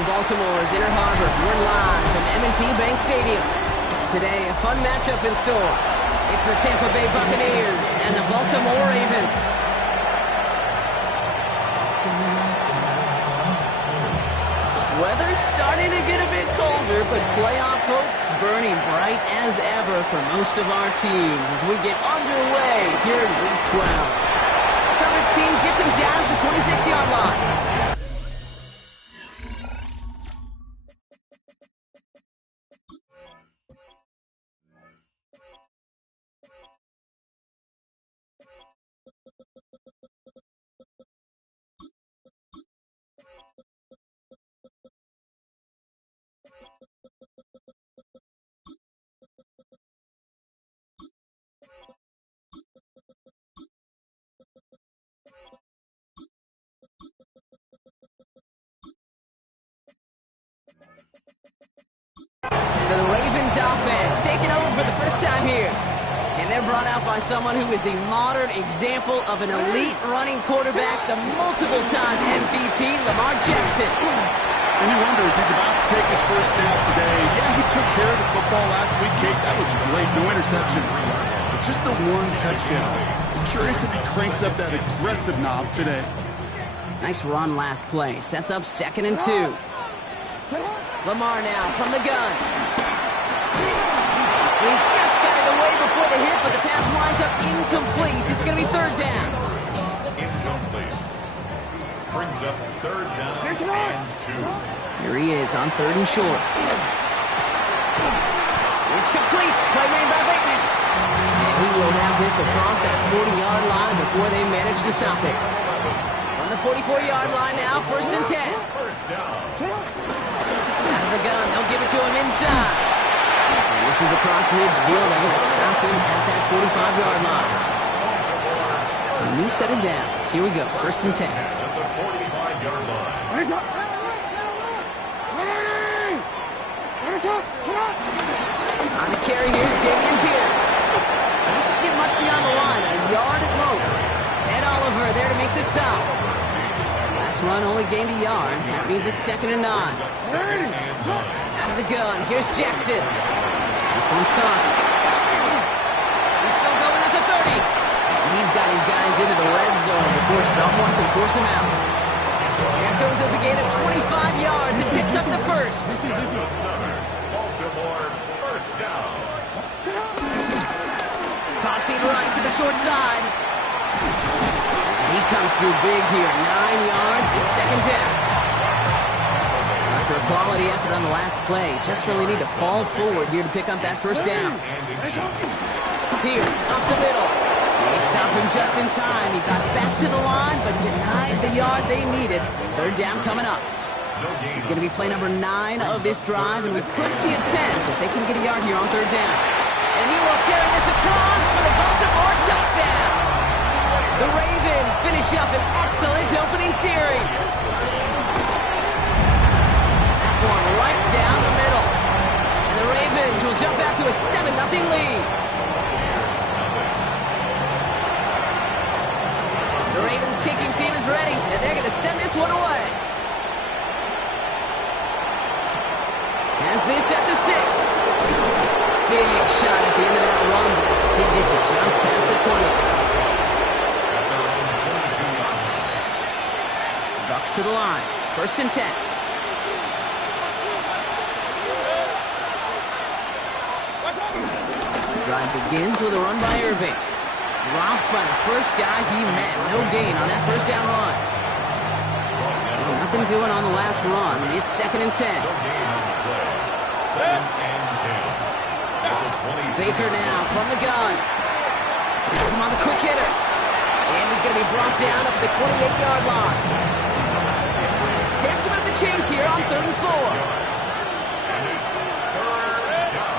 from Baltimore's Inner Harbor. We're live from M&T Bank Stadium. Today, a fun matchup in store. It's the Tampa Bay Buccaneers and the Baltimore Ravens. Weather's starting to get a bit colder, but playoff hopes burning bright as ever for most of our teams as we get underway here in Week 12. Coverage team gets him down at the 26-yard line. So the Ravens offense taking over for the first time here. And they're brought out by someone who is the modern example of an elite running quarterback, the multiple-time MVP, Lamar Jackson. And he wonders, he's about to take his first snap today. Yeah, he took care of the football last week, Kate. That was great. No interceptions. But just the one touchdown. I'm curious if he cranks up that aggressive knob today. Nice run last play. Sets up 2nd and 2. Lamar now from the gun. He just got it away before the hit, but the pass winds up incomplete. It's going to be 3rd down. Incomplete. Brings up 3rd down and 2. Here he is on 3rd and short. It's complete. Play made by Bateman. And he will have this across that 40-yard line before they manage to stop it. On the 44-yard line now, 1st and 10. First down. Out of the gun, they'll give it to him inside. And this is across midfield. They're going to stop him at that 45-yard line. So a new set of downs. Here we go, 1st and 10. At the 45-yard line. On the carry, here's Dameon Pierce. He doesn't get much beyond the line, a yard at most. Ed Oliver there to make the stop. Last run only gained a yard. That means it's 2nd and 9. Out of the gun, here's Jackson. This one's caught. He's still going at the 30. And he's got his guys into the red zone before someone can force him out. That goes as a gain of 25 yards. It picks up the 1st. Baltimore, first down. Tossing right to the short side. He comes through big here. 9 yards. It's 2nd down. After a quality effort on the last play, just really need to fall forward here to pick up that 1st down. Pierce up the middle. They stop him just in time. He got back to the line, but denied the yard they needed. 3rd down coming up. He's going to be play number 9 of this drive, and we could see a 10 if they can get a yard here on 3rd down. And he will carry this across for the Baltimore touchdown. The Ravens finish up an excellent opening series. That one right down the middle. And the Ravens will jump out to a 7-0 lead. The Ravens kicking team is ready, and they're going to send this one away. Has this at the 6. Big shot at the end of that run, as he gets it just past the 20. Bucks to the line. 1st and 10. Drive begins with a run by Irving. Dropped by the first guy he met. No gain on that 1st down run. Well, nothing doing on the last run. It's 2nd and 10. Baker now from the gun. Has him on the quick hitter. And he's going to be brought down up at the 28-yard line. Chance him at the chains here on 3rd and 4. And it's 3rd down.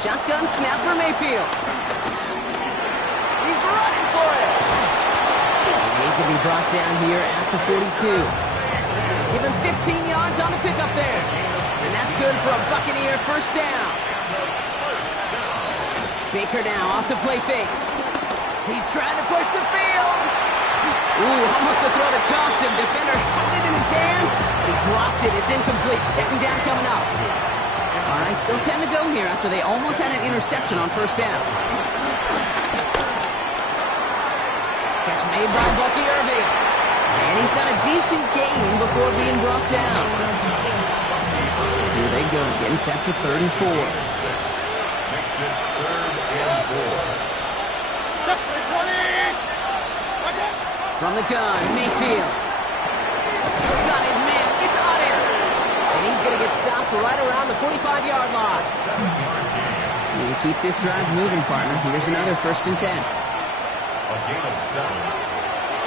Shotgun snap for Mayfield. He's running for it. And he's going to be brought down here at the 42. Give him 15 yards on the pickup there. And that's good for a Buccaneer 1st down. Baker now off the play fake. He's trying to push the field. Ooh, almost a throw that cost him. Defender had it in his hands, but he dropped it. It's incomplete. Second down coming up. All right, still 10 to go here after they almost had an interception on first down. Catch made by Bucky Irving. And he's got a decent gain before being brought down. Here they go, getting set for 3rd and 4. Makes it 3rd and 4. From the gun, Mayfield. Got his man, it's on him. And he's going to get stopped right around the 45-yard line. You keep this drive moving, partner. Here's another 1st and 10. A gain of 7.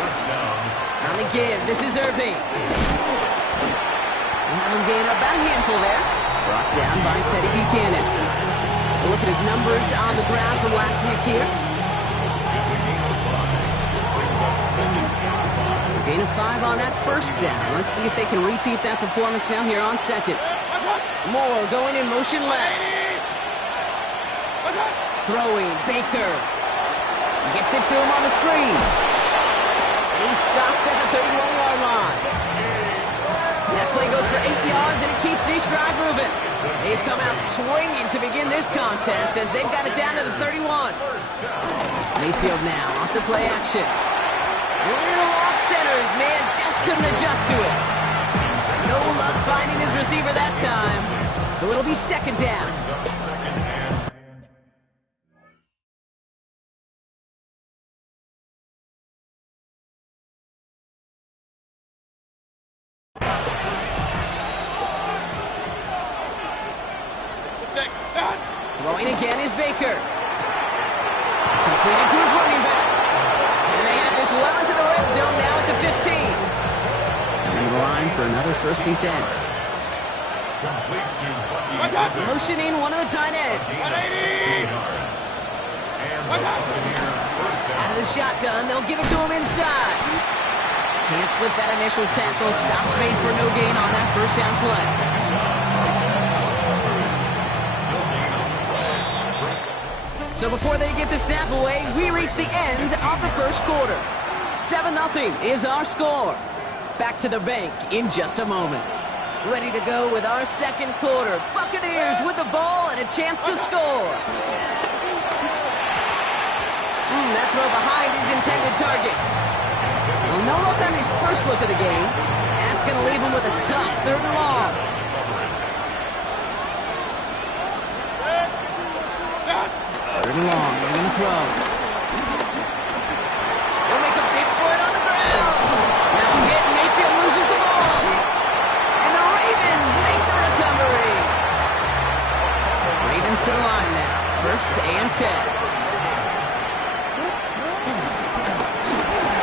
First down. On the give, this is Irving. We'll have him gain about a handful there. Brought down by Teddy Buchanan. We'll look at his numbers on the ground from last week here. It's a gain of 5. Brings up 2nd and 5. Gain of 5 on that first down. Let's see if they can repeat that performance now here on 2nd. Moore going in motion left. Throwing, Baker. Gets it to him on the screen. And he stops at the 31-yard line. That play goes for 8 yards, and it keeps this drive moving. They've come out swinging to begin this contest as they've got it down to the 31. Mayfield now off the play action. Little off center. His man just couldn't adjust to it. No luck finding his receiver that time. So it'll be 2nd down. Throwing again is Baker. Completed to his running back. And they have this well into the red zone now at the 15. Coming to the line for another 1st and 10. Motioning one of the tight ends. Out of the shotgun, they'll give it to him inside. Can't slip that initial tackle. Stops made for no gain on that first down play. So before they get the snap away, we reach the end of the first quarter. 7-0 is our score. Back to the bank in just a moment. Ready to go with our 2nd quarter. Buccaneers with the ball and a chance to score. That throw behind his intended target. Well, no look on his first look of the game. That's going to leave him with a tough 3rd and long. Third and long, they're going to throw. They'll make a big for it on the ground. Now hit, Mayfield loses the ball. And the Ravens make the recovery. Ravens to the line now. 1st and 10.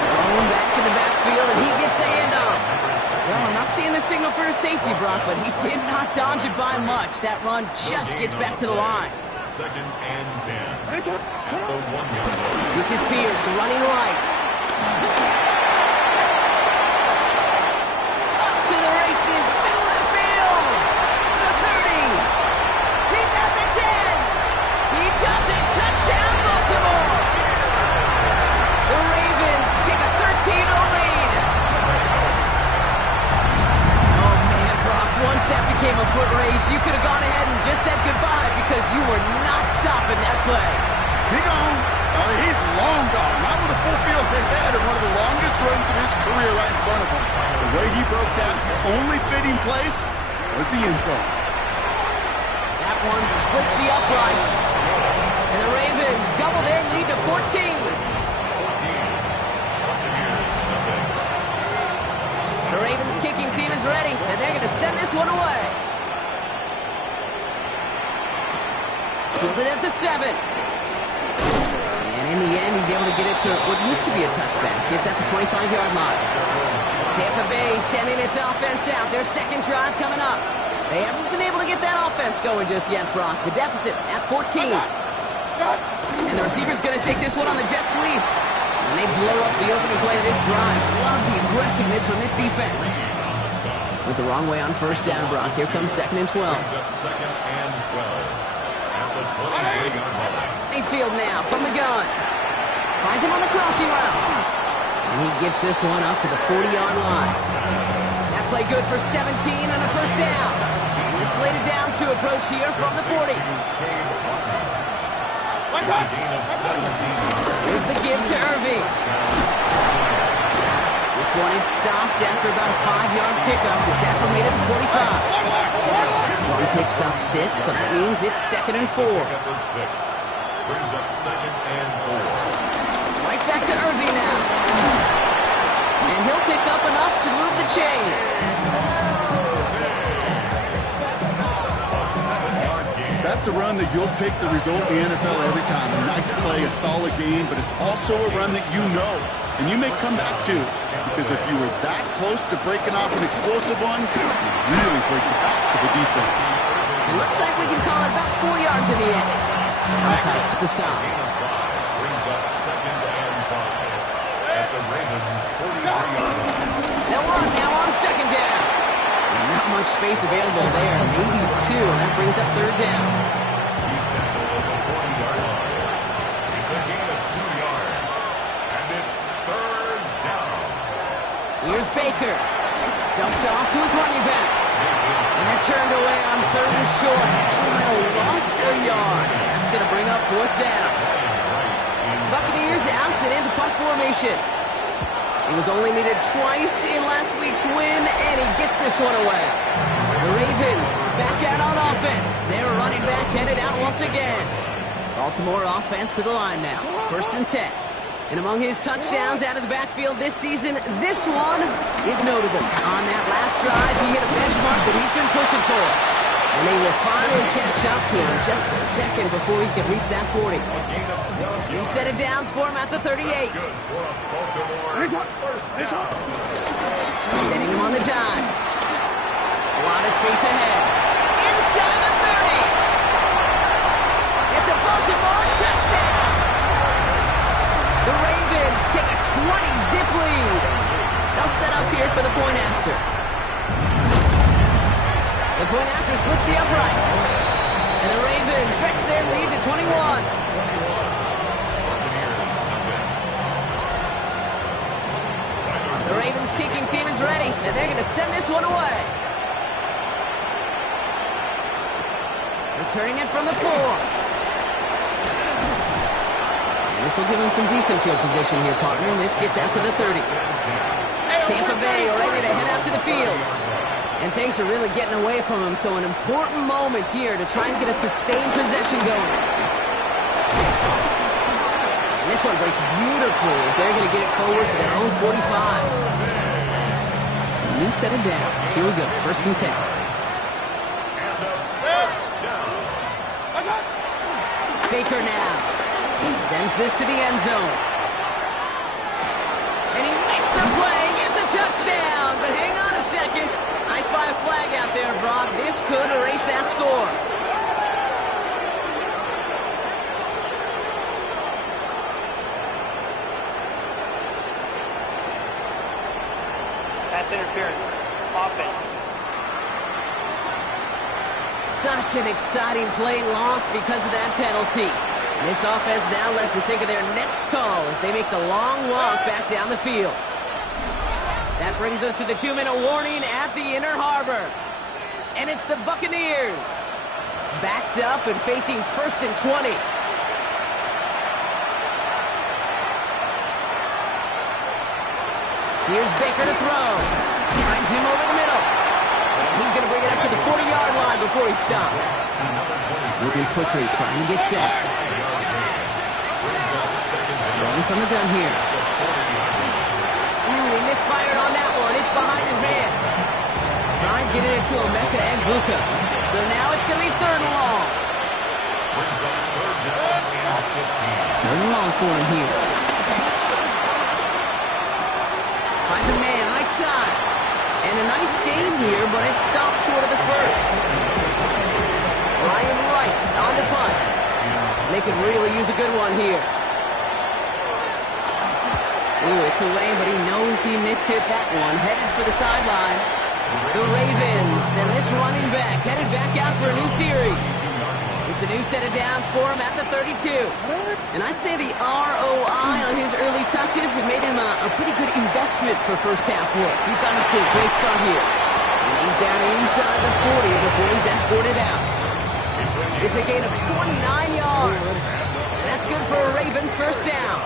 Throwing back in the backfield, and he gets the handoff. Well, I'm not seeing the signal for a safety, Brock, but he did not dodge it by much. That run just gets back to the line. 2nd and 10. At the 1-yard line. This is Pierce running right. Up to the races, middle of the field. The 30. He's at the 10. He does it. Touchdown, Baltimore. The Ravens take a 13-0 lead. Oh, man, Brock, once that became a foot race, you could have gone ahead and just said goodbye because you were not stopping that play. He gone. He's long gone. Not with a full field ahead and one of the longest runs of his career right in front of him. The way he broke that, the only fitting place was the end zone. That one splits the uprights. And the Ravens double their lead to 14. The Ravens kicking team is ready, and they're going to send this one away. Fielded at the 7. And in the end, he's able to get it to what used to be a touchback. It's at the 25-yard line. Tampa Bay sending its offense out. Their 2nd drive coming up. They haven't been able to get that offense going just yet, Brock. The deficit at 14. And the receiver's going to take this one on the jet sweep. And they blow up the opening play of this drive. Love the aggressiveness from this defense. Went the wrong way on first down, Brock. Here comes 2nd and 12. Second and 12. At the 23-yard line. Mayfield now from the gun. Finds him on the crossing route. And he gets this one up to the 40-yard line. That play good for 17 and a first down. It's slated downs to approach here from the 40. Here's the give to Irving. This one is stopped after about a 5-yard pickup. The tackle made it to 45. One picks up 6, so that means it's 2nd and 4. Brings up 2nd and 4. Right back to Irving now. And he'll pick up enough to move the chains. That's a run that you'll take the result in the NFL every time. A nice play, a solid game, but it's also a run that you know, and you may come back to, because if you were that close to breaking off an explosive one, you really break the backs of the defense. It looks like we can call it about 4 yards in the end. Passes the stop. Brings up 2nd and 5 at the Ravens' 43-yard line. They'll run now on 2nd down. Not much space available there. Maybe 2. That brings up 3rd down. He's tackled at the 40-yard line. It's a gain of 2 yards. And it's 3rd down. Here's Baker. Dumped off to his running back. And they're turned away on 3rd and short. Actually might have lost a yard. That's going to bring up 4th down. Buccaneers out and into punt formation. He was only needed twice in last week's win, and he gets this one away. The Ravens back out on offense. Their running back headed out once again. Baltimore offense to the line now. 1st and 10. And among his touchdowns out of the backfield this season, this one is notable. On that last drive, he hit a benchmark that he's been pushing for. And they will finally catch up to him just a second before he can reach that 40. New set of downs for him at the 38. Sending him on the dive. A lot of space ahead. Inside the 30. It's a Baltimore touchdown. The Ravens take a 20-zip lead. They'll set up here for the point after. The point after splits the uprights. And the Ravens stretch their lead to 21. The Ravens kicking team is ready, and they're going to send this one away. Returning it from the 4. And this will give him some decent field position here, partner. This gets out to the 30. Tampa Bay ready to head out to the field. And things are really getting away from him, so an important moment here to try and get a sustained possession going. And this one breaks beautifully as they're going to get it forward to their own 45. So a new set of downs. Here we go, 1st and 10. Baker now sends this to the end zone. And he makes the play, gets a touchdown. But hang on a second. I spy a flag out there, Brock. This could erase that score. That's interference. Offense. Such an exciting play lost because of that penalty. This offense now left to think of their next call as they make the long walk back down the field. That brings us to the 2-minute warning at the Inner Harbor. And it's the Buccaneers. Backed up and facing 1st and 20. Here's Baker to throw. Finds him over the middle. And he's going to bring it up to the 40-yard line before he stops. Moving quickly, trying to get set. Running from the gun here. He misfired on that one. It's behind his man. Tries getting it to Emeka Egbuka. So now it's going to be 3rd and long. 3rd and long for him here. Finds a man right side. And a nice game here, but it stopped short of the 1st. Ryan Wright on the punt. They could really use a good one here. Ooh, it's away, but he knows he mishit that one. Headed for the sideline. The Ravens, and this running back headed back out for a new series. It's It's a new set of downs for him at the 32. And I'd say the ROI on his early touches have made him a pretty good investment for first half work. He's gotten off to a great start here. And he's down inside the 40 before he's escorted out. It's a gain of 29 yards. And that's good for a Ravens first down.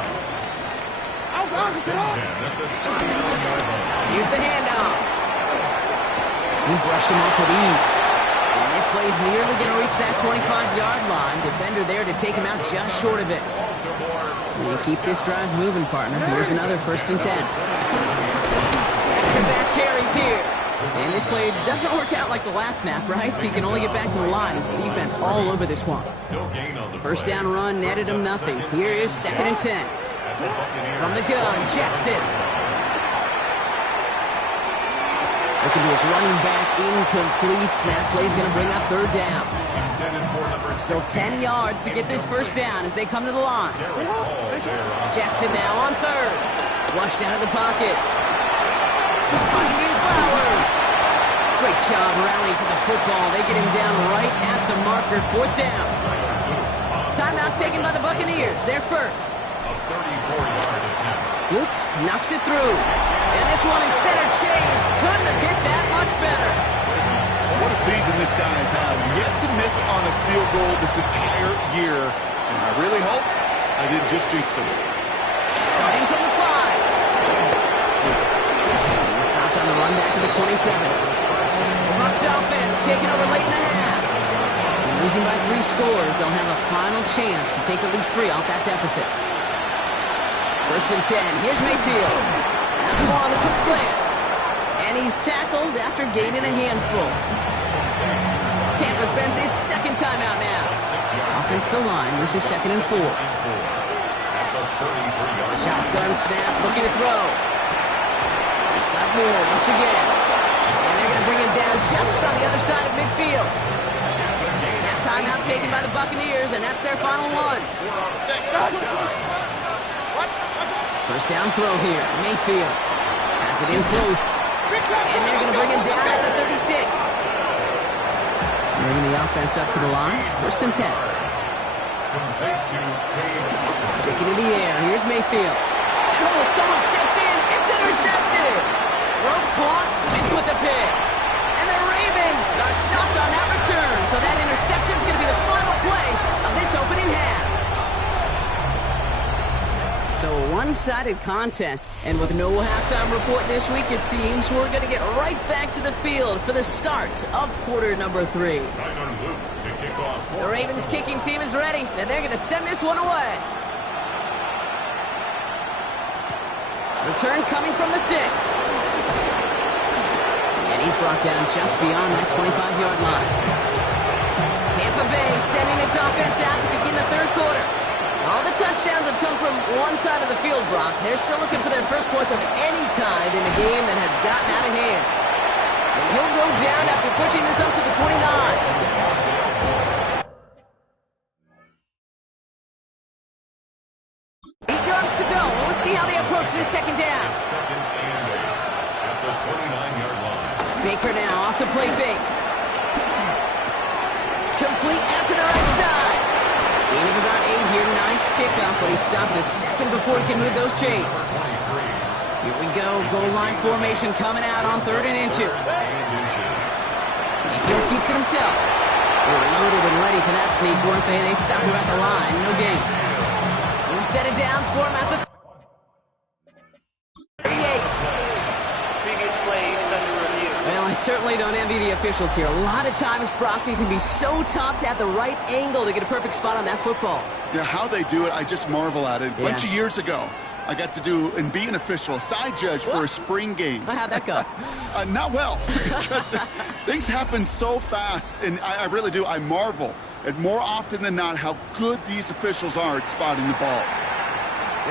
Here's the handoff. He brushed him off with ease. And this play's nearly going to reach that 25-yard line. Defender there to take him out just short of it. And keep this drive moving, partner. Here's another 1st and 10. Back-to-back carries here. And this play doesn't work out like the last snap, right? So he can only get back to the line as the defense all over this one. First down run netted him nothing. Here is 2nd and 10. From the gun, Jackson. Looking to his running back, incomplete. Snap play's going to bring up 3rd down. Still 10 yards to get this first down as they come to the line. Jackson now on 3rd. Flushed out of the pocket. Finding Flowers. Great job rallying to the football. They get him down right at the marker. 4th down. Timeout taken by the Buccaneers. They're first. Oops, knocks it through. And this one is center change. Couldn't have hit that much better. What a season this guy has had. Yet to miss on a field goal this entire year. And I really hope I didn't just jinx him. Starting from the 5. He stopped on the run back of the 27. The Bucs offense taking over late in the half. And losing by 3 scores, they'll have a final chance to take at least 3 off that deficit. 1st and 10. Here's Mayfield. That's on the quick slant. And he's tackled after gaining a handful. Tampa spends its 2nd timeout now. Offensive line. This is 2nd and 4. Shotgun snap. Looking to throw. He's got more once again. And they're going to bring him down just on the other side of midfield. That timeout taken by the Buccaneers, and that's their final one. First down throw here. Mayfield has it in close. And they're going to bring him down at the 36. Bringing the offense up to the line. 1st and 10. Sticking in the air. Here's Mayfield. And oh, someone stepped in. It's intercepted. Broke Claude Smith with the pick. And the Ravens are stopped on that return. So that interception is going to be the final play of this opening half. So a one-sided contest, and with no halftime report this week, it seems we're going to get right back to the field for the start of quarter number 3. The Ravens kicking team is ready, and they're going to send this one away. Return coming from the 6. And he's brought down just beyond that 25-yard line. Tampa Bay sending its offense out to begin the 3rd quarter. All the touchdowns have come from one side of the field, Brock. They're still looking for their first points of any kind in a game that has gotten out of hand. And he'll go down after pushing this up to the 29. 8 yards to go. Well, let's see how they approach this 2nd down. 2nd and 8 at the 29-yard line. Baker now off the play fake. Complete out to the right side. Gain of about 8 here. Nice pickup, but he stopped a second before he can move those chains. Here we go. Goal line formation coming out on 3rd and inches. Mayfield keeps it himself. They were loaded and ready for that sneak, weren't they? They stopped him at the line. No gain. New set of downs for him at the 38. Previous play is under review. Well, I certainly don't envy the officials here. A lot of times, Brock, they can be so tough to have the right angle to get a perfect spot on that football. Yeah, how they do it, I just marvel at it. A bunch of years ago, I got to do and be an official, side judge for a spring game. How'd that go? Not well, because things happen so fast, and I really do. I marvel at more often than not how good these officials are at spotting the ball.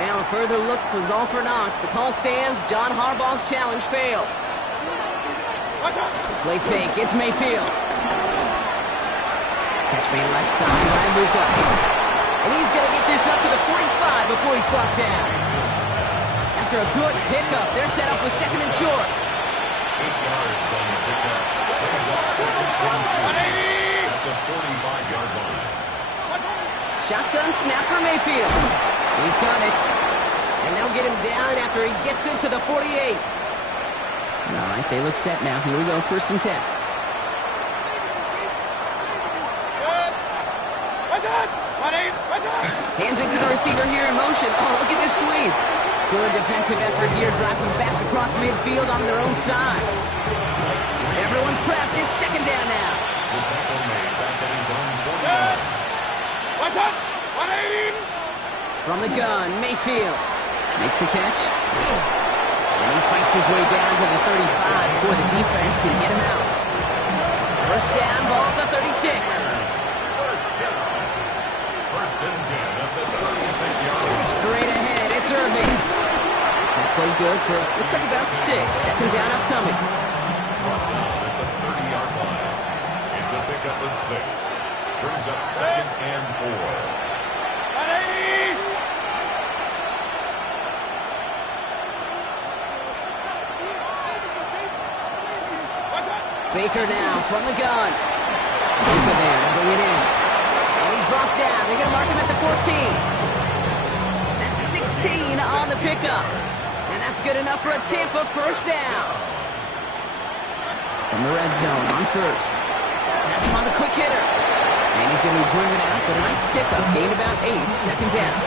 Well, a further look was all for naught. The call stands. John Harbaugh's challenge fails. Play fake. It's Mayfield. Catch me left side by Luka. And he's going to get this up to the 45 before he's brought down. After a good pickup, they're set up with 2nd and short. 8 yards on the pickup. Brings up 2nd and 2 at the 45-yard line. Shotgun snap for Mayfield. He's got it. And they'll get him down after he gets into the 48. All right, they look set now. Here we go, 1st and 10. Hands it to the receiver here in motion. Oh, look at this sweep. Good defensive effort here. Drives them back across midfield on their own side. Everyone's prepped. It's 2nd down now. The tackle made back at his own 49. From the gun, Mayfield makes the catch. And he fights his way down to the 35 before the defense can get him out. 1st down, ball at the 36. First and 10 at the 36-yard line. Straight ahead, it's Irving. That played good for, looks like about 6. 2nd down upcoming. At the 30-yard line. It's a pickup of 6. Brings up 2nd and 4. Baker now from the gun. Baker there to bring it in. And he's brought down. They're going to mark him at the 14. That's 16 on the pickup. And that's good enough for a Tampa 1st down. From the red zone on 1st. That's him on the quick hitter. And he's going to be driven out, but a nice pickup. Gained about 8. 2nd down.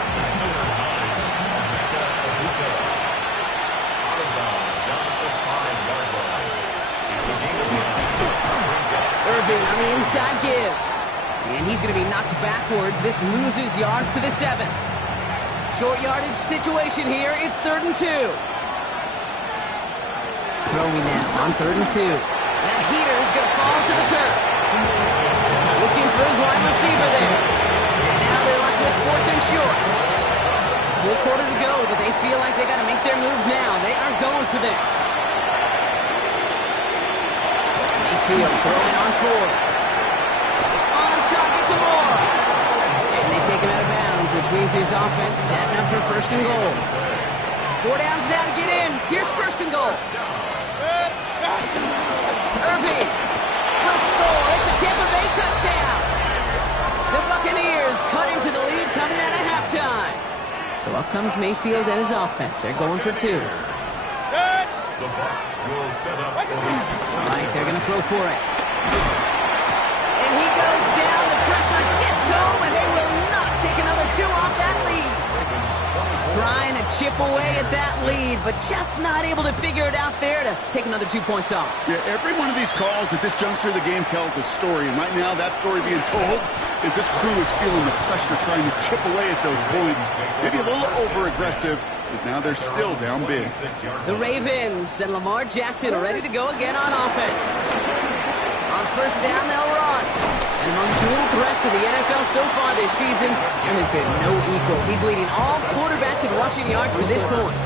Irving on the inside give. And he's going to be knocked backwards. This loses yards to the 7. Short yardage situation here. It's 3rd and 2. Throwing now on 3rd and 2. That heater is going to fall to the turf. Looking for his wide receiver there. And now they're left with 4th and short. Full quarter to go, but they feel like they got to make their move now. They are going for this. Mayfield throwing on 4. It's on target to Moore. And they take him out of bounds, which means his offense setting up for 1st and goal. 4 downs now to get in. Here's 1st and goal. Irving will score. It's a Tampa Bay touchdown. The Buccaneers cut into the lead coming out of halftime. So up comes Mayfield and his offense. They're going for 2. The Bucs will set up for the All right, they're going to throw for it. And he goes down. The pressure gets home, and they will not take another 2 off that lead. Trying to chip away at that lead, but just not able to figure it out there to take another 2 points off. Yeah, every one of these calls at this juncture of the game tells a story. And right now, that story being told is this crew is feeling the pressure, trying to chip away at those points. Maybe a little over-aggressive, because now they're still down big. The Ravens and Lamar Jackson are ready to go again on offense. On 1st down, they'll run. And among dual threats in the NFL so far this season, there has been no equal. He's leading all quarterbacks in rushing yards to this point.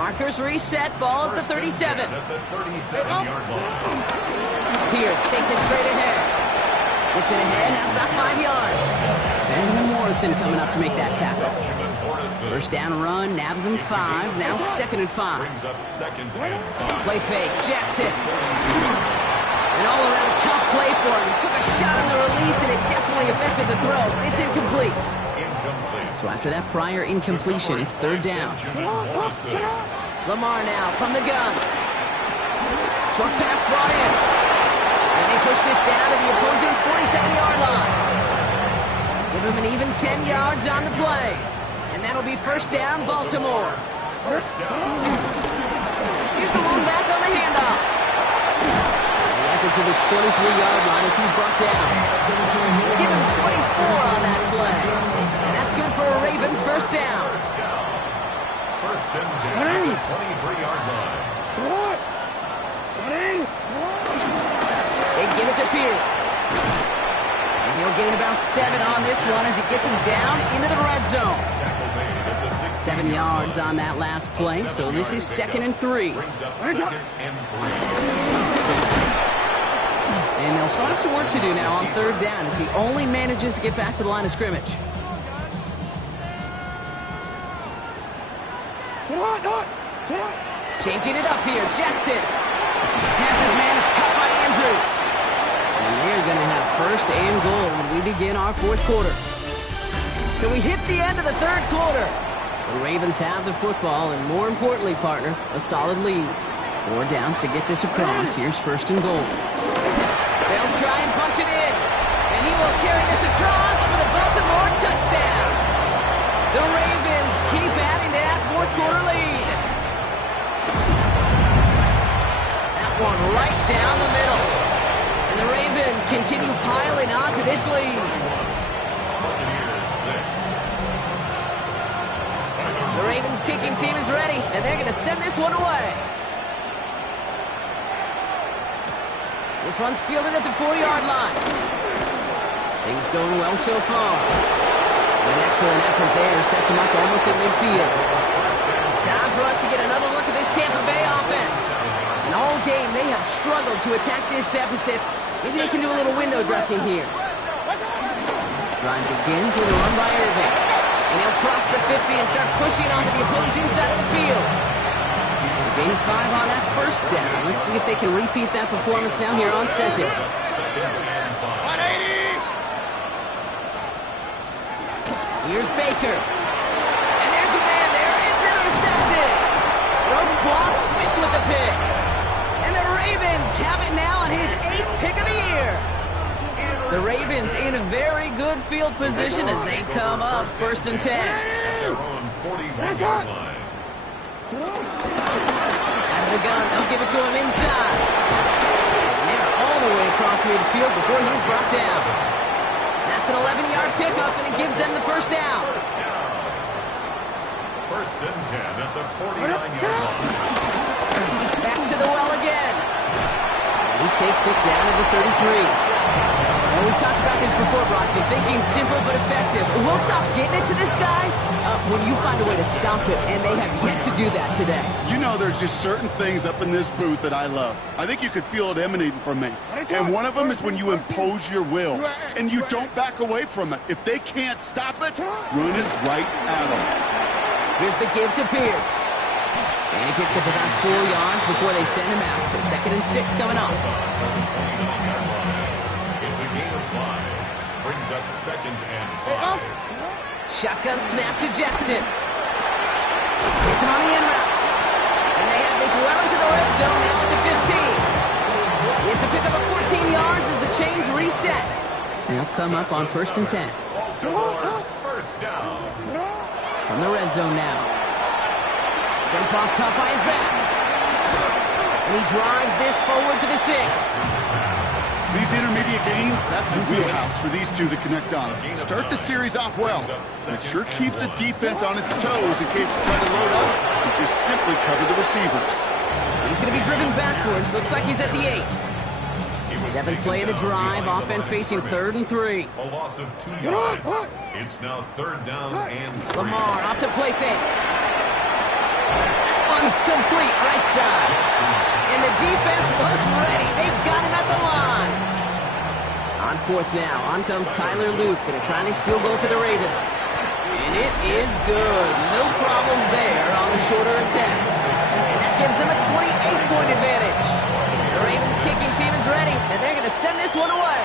Markers reset, ball at the 37. at the 37-yard line. Pierce takes it straight ahead. Gets it ahead, has about 5 yards. Benjamin Morrison coming up to make that tackle. 1st down run, nabs him 5. Now 2nd and 5. Brings up 2nd and 5. Play fake, Jackson. An all-around tough play for him. He took a shot on the release, and it definitely affected the throw. It's incomplete. Incomplete. So after that prior incompletion, it's 3rd down. Lamar now from the gun. Short pass brought in. And they push this down to the opposing 47-yard line. Give him an even 10 yards on the play. And that'll be 1st down, Baltimore. Here's the one back on the handoff. He has it to the 23-yard line as he's brought down. Give him 24 on that play. And that's good for a Ravens 1st down. 1st and 10 at the 23-yard line. They give it to Pierce. And he'll gain about 7 on this one as he gets him down into the red zone. Tackle made at the 7 yards on that last play, so this is 2nd and 3. Brings up 2nd and 3. And they'll start have some work to do now on 3rd down as he only manages to get back to the line of scrimmage. Changing it up here, Jackson. Passes man, it's cut by Andrews. And they're going to have 1st and goal when we begin our 4th quarter. So we hit the end of the third quarter. The Ravens have the football, and more importantly, partner, a solid lead. 4 downs to get this across. Here's first and goal. They'll try and punch it in. And he will carry this across for the Baltimore touchdown. The Ravens keep adding to that fourth quarter lead. That one right down the middle. And the Ravens continue piling on to this lead. The Ravens kicking team is ready, and they're going to send this one away. This one's fielded at the 4-yard line. Things going well so far. An excellent effort there sets him up almost at midfield. Time for us to get another look at this Tampa Bay offense. And all game, they have struggled to attack this deficit. Maybe they can do a little window dressing here. Drive begins with a run by Irving. And he'll cross the 50 and start pushing onto the opposing side of the field. So gain 5 on that first down. Let's see if they can repeat that performance now here on second. 180! Here's Baker. And there's a man there. It's intercepted. Roquan Smith with the pick. And the Ravens have it now on his 8th pick of the year. The Ravens in a very good field position as they come up first and 10. At their own 41-yard line. Out of the gun, they'll give it to him inside. And they're all the way across midfield before he's brought down. That's an 11-yard pickup, and it gives them the first down. First and 10 at the 49-yard line. Back to the well again. He takes it down to the 33. Well, we've talked about this before, Brock. The thinking simple but effective. We'll stop getting it to this guy when you find a way to stop him, and they have yet to do that today. You know, there's just certain things up in this booth that I love. I think you could feel it emanating from me. And one of them is when you impose your will, and you don't back away from it. If they can't stop it, run it right at them. Here's the give to Pierce. And he picks up about 4 yards before they send him out. So 2nd and 6 coming up. It's a gain of 5. Brings up 2nd and 5. Shotgun snap to Jackson. Hits him on the in route. And they have this well into the red zone now at the 15. It's a pickup of 14 yards as the chains reset. They'll come up on 1st and 10. Baltimore, first down. From the red zone now. Jump off caught by his back. And he drives this forward to the 6. These intermediate gains, that's the wheelhouse for these two to connect on. Start the series off well. It sure keeps the defense on its toes in case they try to load up and just simply cover the receivers. He's going to be driven backwards. Looks like he's at the 8. 7th play of the drive. Offense facing 3rd and 3. A loss of 2 yards. It's now 3rd down and 3. Lamar off to play fake. That one's complete right side. And the defense was ready. They got him at the line. On 4th now. On comes Tyler Luke. Going to try this field goal for the Ravens. And it is good. No problems there on the shorter attempt. And that gives them a 28-point advantage. The Ravens kicking team is ready. And they're going to send this one away.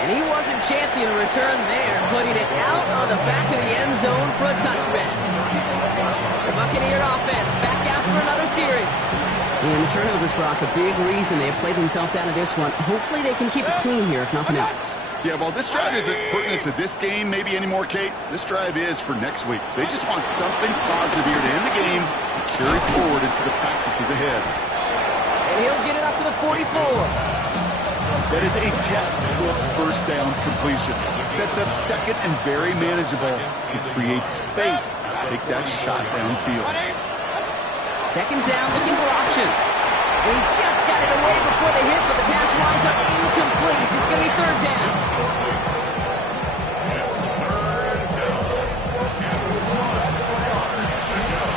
And he wasn't chancing a return there, putting it out on the back of the end zone for a touchback. The Buccaneer offense back out for another series. And the turnovers, Brock, a big reason they have played themselves out of this one. Hopefully they can keep it clean here, if nothing else. Yeah, well, this drive isn't pertinent to this game maybe anymore, Kate. This drive is for next week. They just want something positive here to end the game and carry forward into the practices ahead. And he'll get it up to the 44. That is a textbook first down completion. Sets up 2nd and very manageable and creates space to take that shot downfield. 2nd down, looking for options. And he just got it away before the hit, but the pass winds up incomplete. It's going to be 3rd down.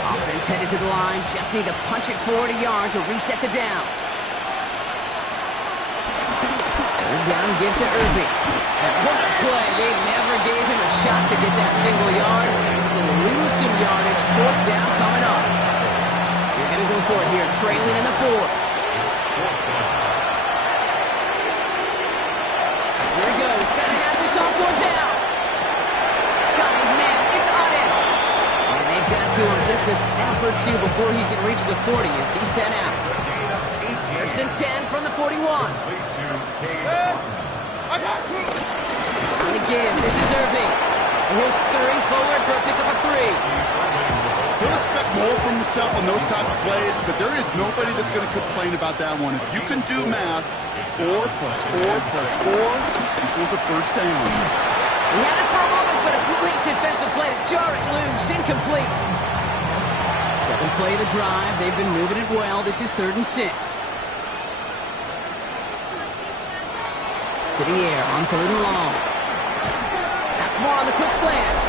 Offense headed to the line. Just need to punch it forward a yard to reset the downs. Down, give to Irving. And what a play. They never gave him a shot to get that single yard. He's going to lose some yardage. 4th down coming up. They're going to go for it here, trailing in the 4th. Here he goes. Got to have this on 4th down. Just a step or two before he can reach the 40 as he's sent out. First and 10 from the 41. On the give, this is Irving. And he'll scurry forward for a pickup of 3. He'll expect more from himself on those type of plays, but there is nobody that's going to complain about that one. If you can do math, 4 plus 4 plus 4 equals a first down. He had it for a moment, but a great defensive play to jar it loose. Incomplete. Second play of the drive. They've been moving it well. This is 3rd and 6. To the air on 3rd and long. That's more on the quick slant.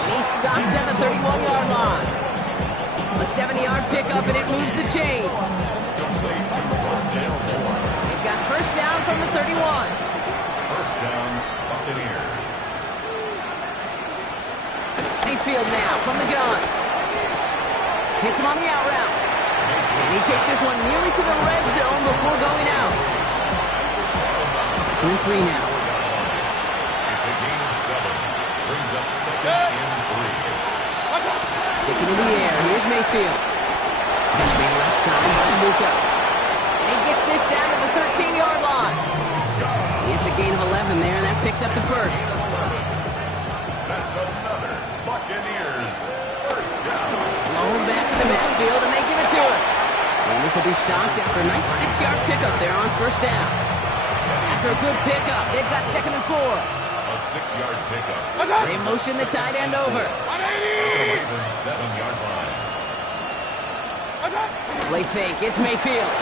And he's stopped at the 31-yard line. A 70-yard pickup, and it moves the chains. They've got first down from the 31. First down, Buccaneers. Mayfield now from the gun. Hits him on the out route. And he takes this one nearly to the red zone before going out. 2nd and 3 now. It's a gain of 7. Brings up 2nd and 3. Sticking in the air. Here's Mayfield. Catch made left side by Luka. And he gets this down to the 13-yard line. It's a gain of 11 there, and that picks up the first. That's another Buccaneers first down. Blown back to the backfield, and they give it to him. And this will be stopped after a nice 6-yard pickup there on first down. After a good pickup, they've got 2nd and 4. A 6-yard pickup. They motion the tight end over. Ravens 7-yard line. Play fake, it's Mayfield.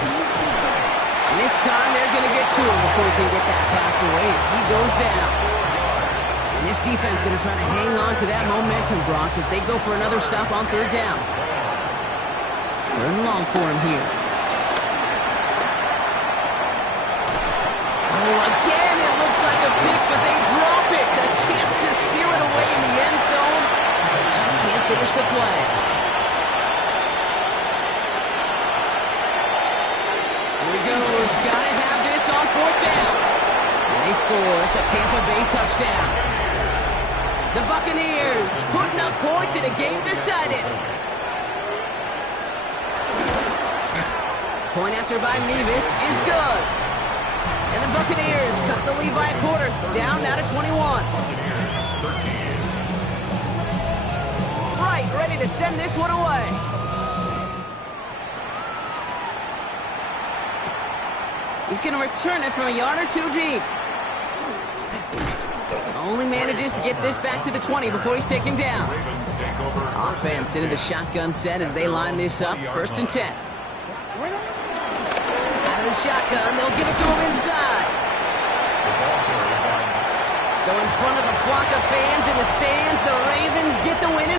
And this time they're going to get to him before he can get that pass away as he goes down. And this defense going to try to hang on to that momentum, Brock, as they go for another stop on 3rd down. 3rd and long for him here. Oh, again, it looks like a pick, but they drop it. A chance to steal it away in the end zone. They just can't finish the play. Here he goes. Got to have this on 4th down. And they score. It's a Tampa Bay touchdown. The Buccaneers putting up points in a game decided. Point after by Mevis is good. And the Buccaneers cut the lead by a quarter. Down now to 21. Buccaneers 13. Right, ready to send this one away. He's going to return it from a yard or 2 deep. Only manages to get this back to the 20 before he's taken down. Ravens take over. Offense into the shotgun set as they line this up. 1st and 10. Out of the shotgun, they'll give it to him inside. So in front of a flock of fans in the stands, the Ravens get the win.